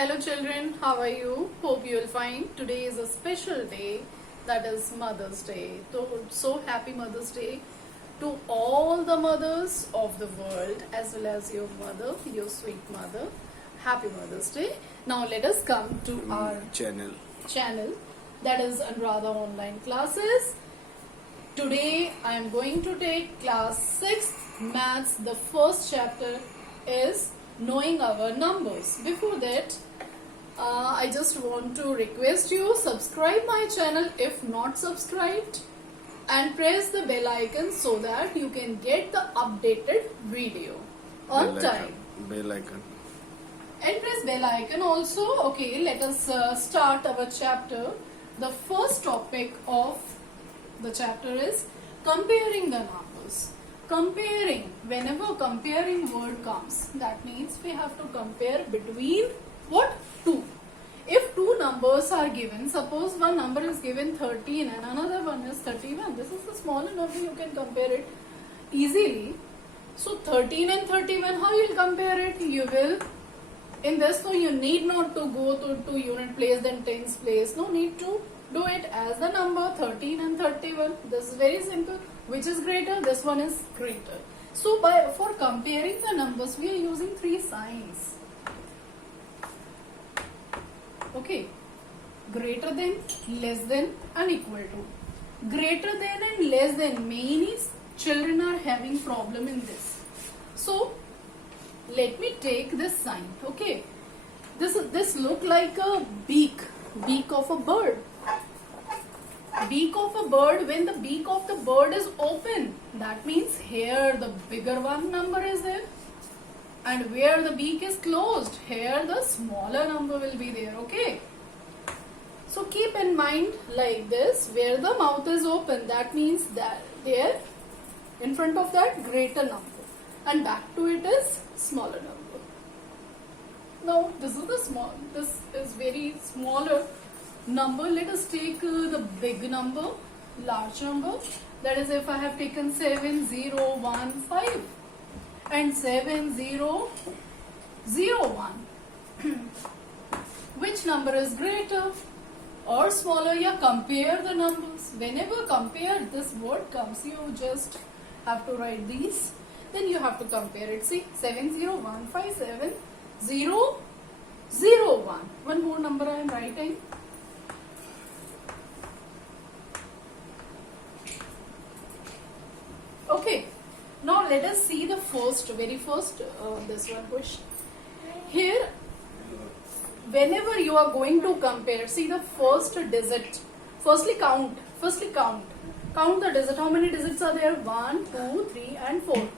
Hello children, how are you? Hope you will fine. Today is a special day, that is Mother's Day. So happy Mother's Day to all the mothers of the world as well as your mother, your sweet mother. Happy Mother's Day. Now let us come to our channel, that is Anuradha Online Classes. Today I am going to take class 6 maths. The first chapter is knowing our numbers. Before that, I just want to request you subscribe my channel if not subscribed, and press the bell icon so that you can get the updated video on time. Bell icon. And press bell icon also. Okay, let us start our chapter. The first topic of the chapter is comparing the numbers. Comparing, whenever comparing word comes, that means we have to compare between what? Two. If two numbers are given, suppose one number is given 13 and another one is 31, this is the smaller number, you can compare it easily. So 13 and 31, how you will compare it? You will, in this, so you need not to go to unit place then tens place. No need to do it as the number 13 and 31. This is very simple. Which is greater? This one is greater. So for comparing the numbers, we are using three signs. Okay. Greater than, less than and equal to. Greater than and less than. Many children are having problem in this. So let me take this sign. Okay. This look like a beak of a bird. Beak of a bird. When the beak of the bird is open, that means here the bigger one number is there, and where the beak is closed, here the smaller number will be there. Okay, so keep in mind like this, where the mouth is open, that means that there in front of that greater number, and back to it is smaller number. Now this is very smaller number. Let us take the big number, large number. That is, if I have taken 7015 and 7001, which number is greater or smaller? Yeah, compare the numbers. Whenever compare this word comes, you just have to write these. Then you have to compare it. See, 70157 001. One more number I am writing. Okay, now let us see the very first this one question. Here, whenever you are going to compare, see the first digit. Firstly count. Count the digit. How many digits are there? 1, 2, 3 and 4.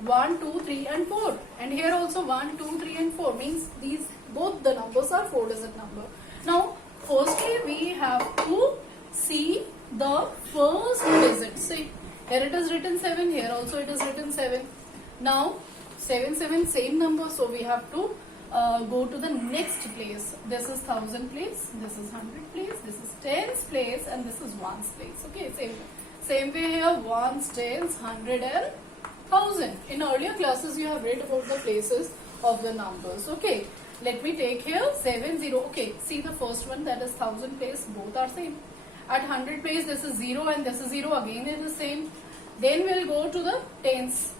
1, 2, 3 and 4. And here also 1, 2, 3 and 4. Means these both the numbers are 4-digit number. Now, firstly we have to see the first digit. See, here it is written 7, here also it is written 7. Now 7, same number, so we have to go to the next place. This is 1000 place, this is 100 place, this is tens place, and this is ones place. Okay, same way here, ones, tens, 100 and 1000. In earlier classes you have read about the places of the numbers. Okay, let me take here 70. Okay, see the first one, that is 1000 place, both are same. At 100 place, this is 0 and this is 0, again it is same. Then we will go to the tens.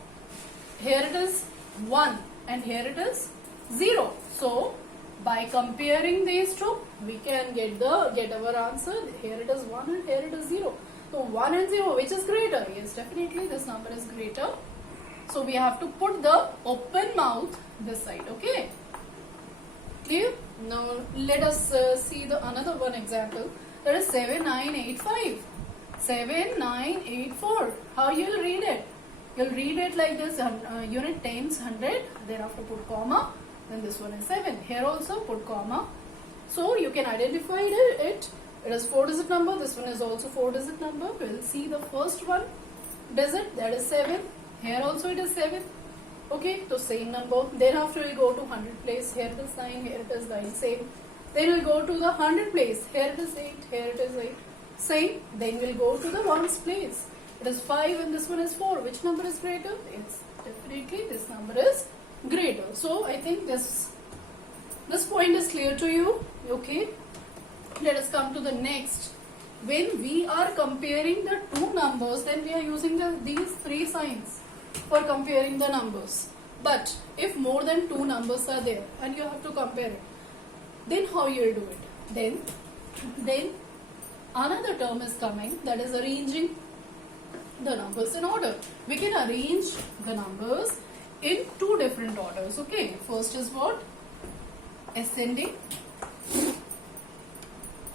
Here it is 1 and here it is 0. So by comparing these two, we can get our answer. Here it is 1 and here it is 0. So 1 and 0, which is greater? Yes, definitely this number is greater. So we have to put the open mouth this side. Okay, clear? Now let us see the another one example. That is 7985. 7984. How you will read it? You will read it like this, unit tens 100, thereafter put comma, then this one is 7. Here also put comma. So you can identify it. It is 4-digit number. This one is also 4-digit number. We will see the first one digit, that is 7. Here also it is 7. Okay, so same number. Then after we go to 100 place. Here it is 9, here it is 9, same. Then we'll go to the 100 place. Here it is 8, here it is 8. Same. Then we'll go to the ones place. It is 5 and this one is 4. Which number is greater? It's definitely this number is greater. So I think this This point is clear to you? Okay. Let us come to the next. When we are comparing the two numbers, then we are using these three signs for comparing the numbers. But if more than two numbers are there and you have to compare it, then how you will do it? Then another term is coming, that is arranging the numbers in order. We can arrange the numbers in two different orders. Okay. First is what? Ascending.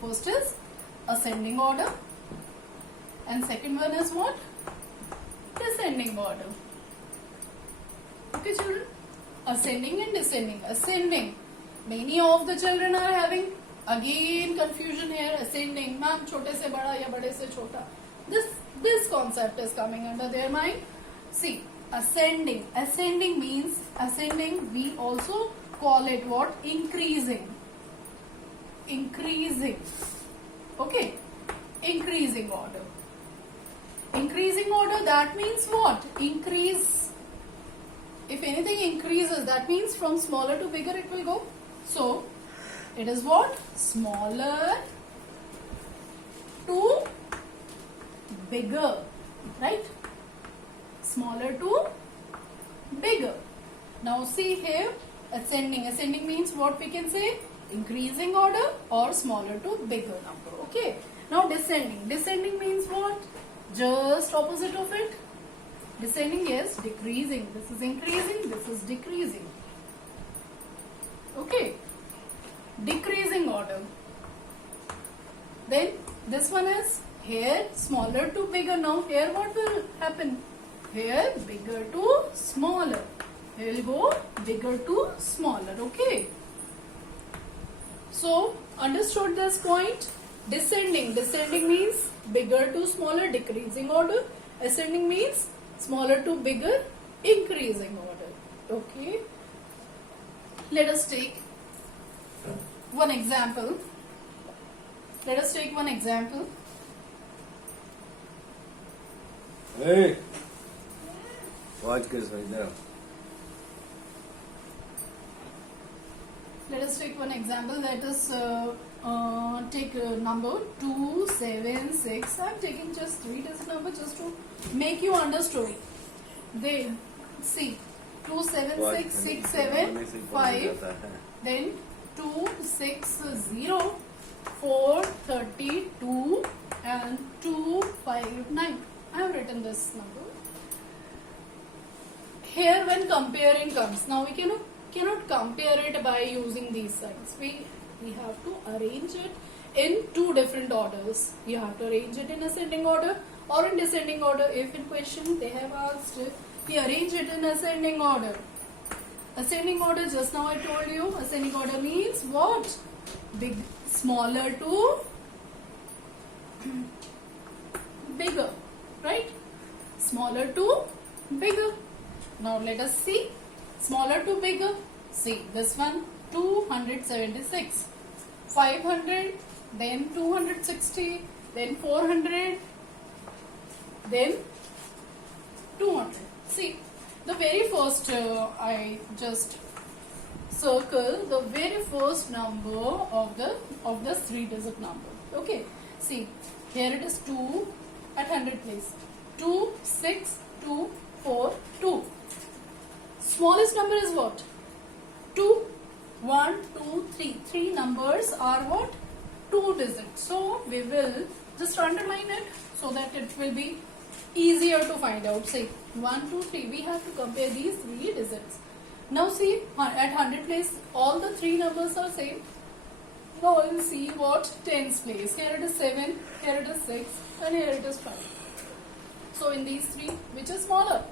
First is ascending order, and second one is what? Descending order. Okay, children? Ascending and descending. Ascending. Many of the children are having again confusion here. Ascending. Ma'am, छोटे से बड़ा या बड़े से छोटा. This concept is coming under their mind. See, ascending. Ascending means, ascending we also call it what? Increasing. Increasing. Okay. Increasing order. Increasing order, that means what? Increase. If anything increases, that means from smaller to bigger it will go. So, it is what? Smaller to bigger. Right? Smaller to bigger. Now see here, ascending. Ascending means what we can say? Increasing order or smaller to bigger number. Okay. Now descending. Descending means what? Just opposite of it. Descending is decreasing. This is increasing. This is decreasing. Okay. Decreasing order. Then this one is here smaller to bigger. Now here what will happen? Here bigger to smaller. Here will go bigger to smaller. Okay. So, understood this point? Descending. Descending means bigger to smaller, decreasing order. Ascending means smaller to bigger, increasing order. Okay. Let us take one example. Let us take one example. Hey! Watch this right now. Let us take one example. Let us take number 276. I am taking just 3 digit number just to make you understood. They see 276,675. Then 260, 432 and 259. I have written this number. Here when comparing comes, now we cannot compare it by using these signs. We have to arrange it in two different orders. You have to arrange it in ascending order or in descending order. If in question they have asked, we arrange it in ascending order. Ascending order, just now I told you, ascending order means what? Big, smaller to bigger, right? Smaller to bigger. Now let us see. Smaller to bigger. See this one 276, 500, then 260, then 400, then 200. See the very first I just circle the very first number of the 3 digit number. Okay. See here it is 2 at 100 place. 2, 6, 2, 4, 2. Smallest number is what? 2, 1, 2, 3. 3 numbers are what? 2 digits. So we will just underline it so that it will be easier to find out. Say 1, 2, 3. We have to compare these 3 digits. Now see at 100 place all the 3 numbers are same. Now we will see what tens place. Here it is 7, here it is 6 and here it is 5. So in these 3 which is smaller?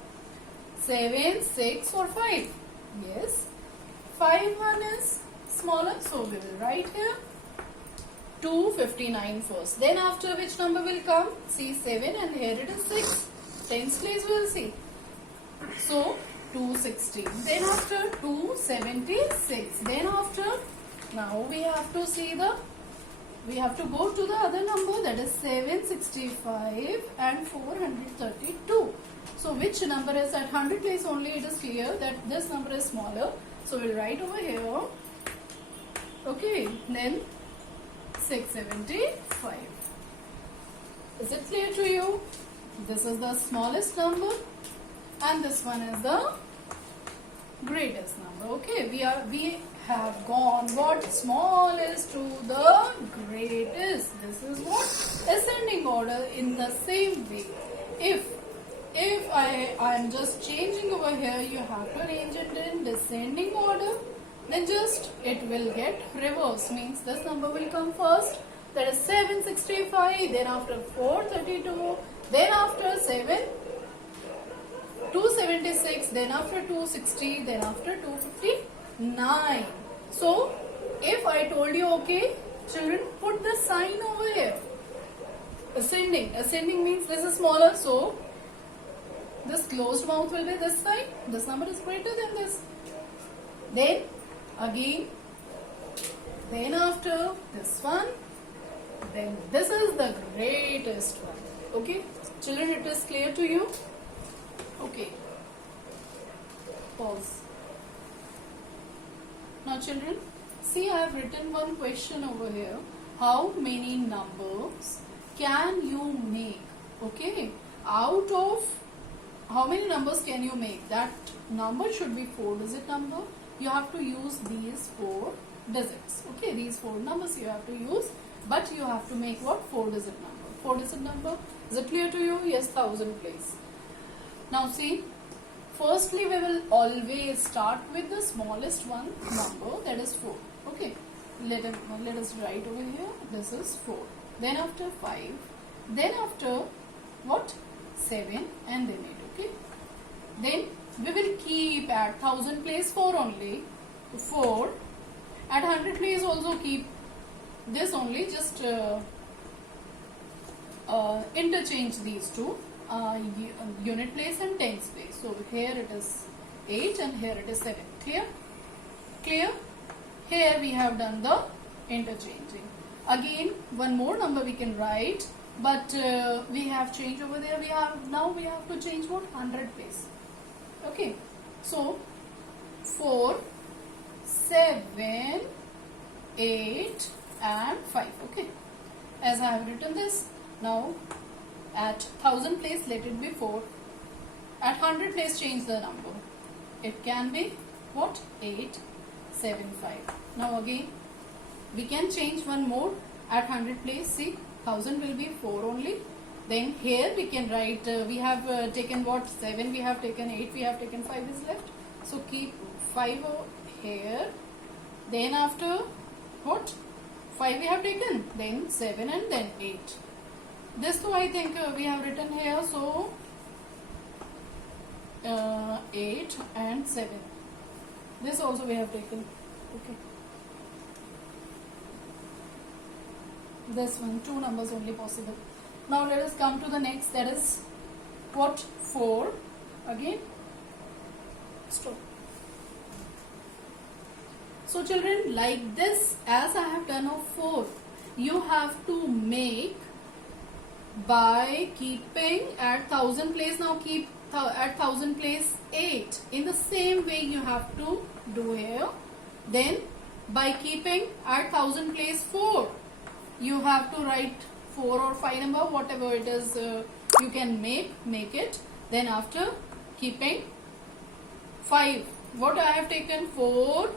7, 6 or 5? Yes. 5 one is smaller, so we will write here 259 first. Then after which number will come? See 7 and here it is 6. Tens place we will see. So 260. Then after 276. Then after, now we have to see we have to go to the other number, that is 765 and 432. So which number is at 100 place only? It is clear that this number is smaller. So we'll write over here Okay, then 675. Is it clear to you? This is the smallest number and this one is the greatest number. Okay, we have gone what smallest to the greatest. This is what ascending order. In the same way, if I am just changing over here, you have to arrange it in descending order. Then just it will get reverse, means this number will come first, that is 765, then after 432, then after 276, then after 260, then after 259. So if I told you, okay children, put the sign over here, ascending means this is smaller, so this closed mouth will be this side, this number is greater than this. Then again, then after this one, then this is the greatest one. Okay, children, it is clear to you? Okay, pause. Now children, see, I have written one question over here. How many numbers can you make? Okay, out of how many numbers can you make? That number should be 4-digit number. You have to use these 4 digits. Okay, these 4 numbers you have to use, but you have to make what? 4-digit number. 4-digit number. Is it clear to you? Yes, 1000 please. Now see, firstly we will always start with the smallest one number, that is 4. Okay, let us write over here. This is 4. Then after 5. Then after what? 7 and then 8. Okay. Then we will keep at 1000 place 4 only. 4. At 100 place also keep this only. Just interchange these two. Unit place and tens place. So here it is 8 and here it is 7. Clear? Clear? Here we have done the interchanging. Again, one more number we can write, but we have changed over there. Now we have to change what? 100 place. Okay. So 4, 7, 8 and 5. Okay. As I have written this, now at 1000 place let it be 4. At 100 place change the number. It can be what? 8, 7, 5. Now again we can change one more at 100 place. See, 1000 will be 4 only. Then here we can write, we have taken what? 7, we have taken 8, we have taken 5 is left. So keep 5 over here. Then after what? 5 we have taken. Then 7 and then 8. This too I think we have written here. So 8 and 7. This also we have taken. Okay. This one, 2 numbers only possible. Now let us come to the next, that is what? 4. Again, stop. So children, like this, as I have done of 4, you have to make by keeping at 1000 place. Now keep at 1000 place 8. In the same way you have to do here. Then by keeping at 1000 place 4, you have to write 4 or 5 number, whatever it is, you can make it. Then after keeping 5, what I have taken? 4,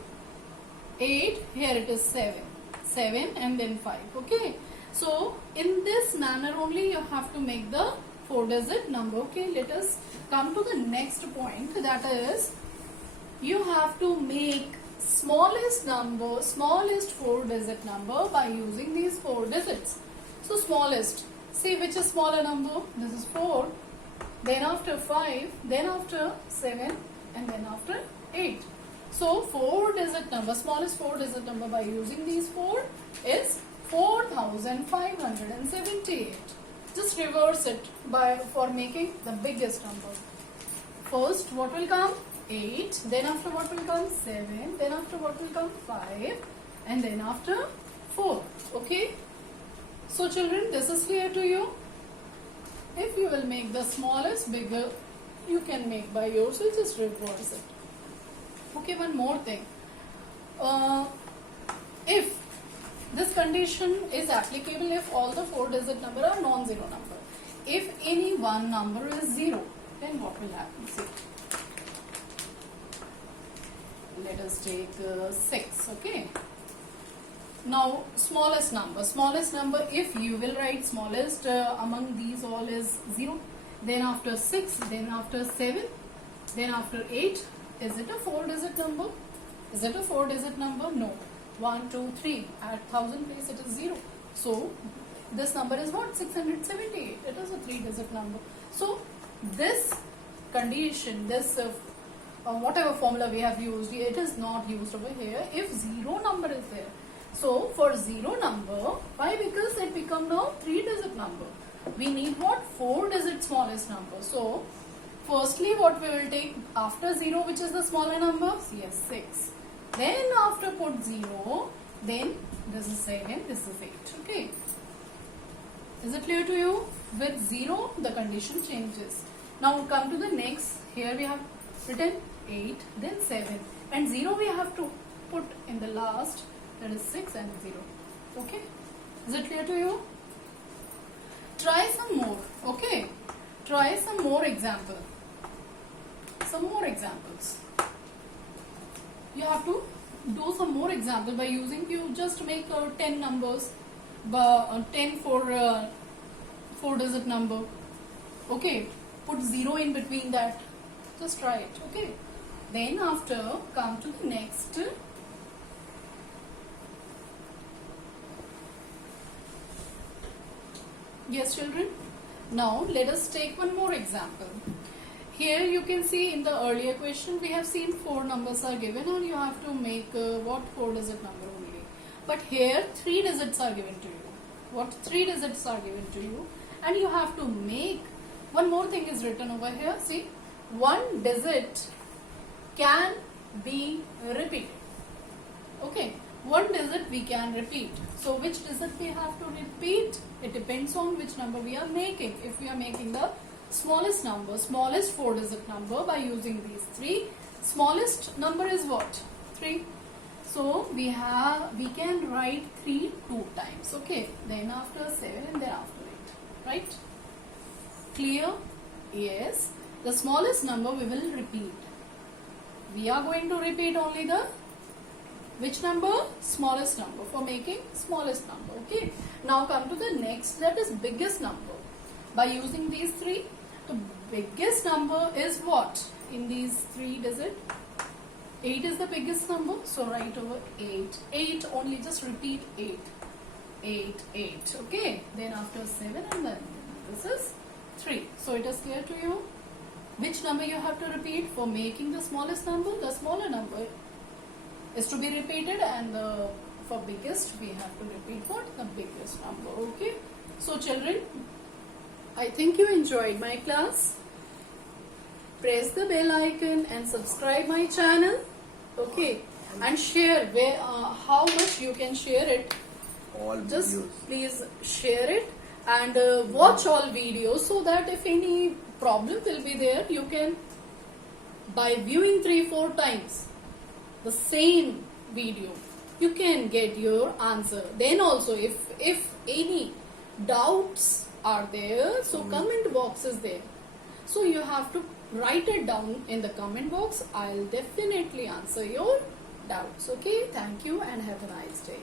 8, here it is 7 and then 5. Okay, so in this manner only you have to make the 4-digit number. Okay, let us come to the next point, that is you have to make smallest 4-digit number by using these 4 digits. So smallest, see which is smaller number? This is 4, then after 5, then after 7 and then after 8. So 4-digit number, smallest 4-digit number by using these 4 is 4578. Just reverse it for making the biggest number. First what will come? 8, then after what will come? 7, then after what will come? 5 and then after 4. Okay. So children, this is clear to you. If you will make the smallest bigger, you can make by yourself, just reverse it. Okay, one more thing. If condition is applicable if all the 4-digit number are non-zero number. If any one number is 0, then what will happen? See. Let us take 6, okay? Now, smallest number, if you will write smallest among these all is 0, then after 6, then after 7, then after 8, is it a 4-digit number? Is it a 4-digit number? No. 1, 2, 3, at 1000 place it is 0. So, this number is what? 678. It is a 3-digit number. So, this condition, this whatever formula we have used, it is not used over here if 0 number is there. So, for 0 number, why? Because it become now 3-digit number. We need what? 4-digit smallest number. So, firstly what we will take after 0, which is the smaller number? Yes, 6. Then after put 0, then this is 7, this is 8. Okay. Is it clear to you? With 0, the condition changes. Now come to the next. Here we have written 8, then 7. And 0 we have to put in the last. That is 6 and 0. Okay. Is it clear to you? Try some more. Okay. Try some more example. Some more examples. You have to do some more example by using, you just make 10 numbers, 10 for 4-digit number. Okay, put 0 in between that. Just try it. Okay. Then after, come to the next. Yes, children. Now let us take one more example. Here you can see in the earlier question we have seen 4 numbers are given and you have to make what 4-digit number only. But here 3 digits are given to you. What 3 digits are given to you, and you have to make one more thing is written over here. See, 1 digit can be repeated. Okay, 1 digit we can repeat. So which digit we have to repeat? It depends on which number we are making. If we are making the smallest number, smallest 4-digit number by using these 3, smallest number is what? 3. So we can write 3 2 times. Okay, then after 7 and then after 8. Right? Clear? Yes. The smallest number we will repeat. We are going to repeat only the which number? Smallest number, for making smallest number. Okay. Now come to the next, that is biggest number. By using these 3, the biggest number is what? In these 3 digits, 8 is the biggest number. So write over 8. 8 only, just repeat 8. 8, 8. Okay. Then after 7 and then this is 3. So it is clear to you which number you have to repeat for making the smallest number. The smaller number is to be repeated, and for biggest we have to repeat what? The biggest number. Okay. So children, I think you enjoyed my class. Press the bell icon and subscribe my channel. Okay. And share how much you can share it. All Just videos. please share it and watch all videos, so that if any problem will be there, you can, by viewing 3-4 times the same video, you can get your answer. Then also if any doubts are there, so comment box is there. So you have to write it down in the comment box. I'll definitely answer your doubts. Okay, thank you and have a nice day.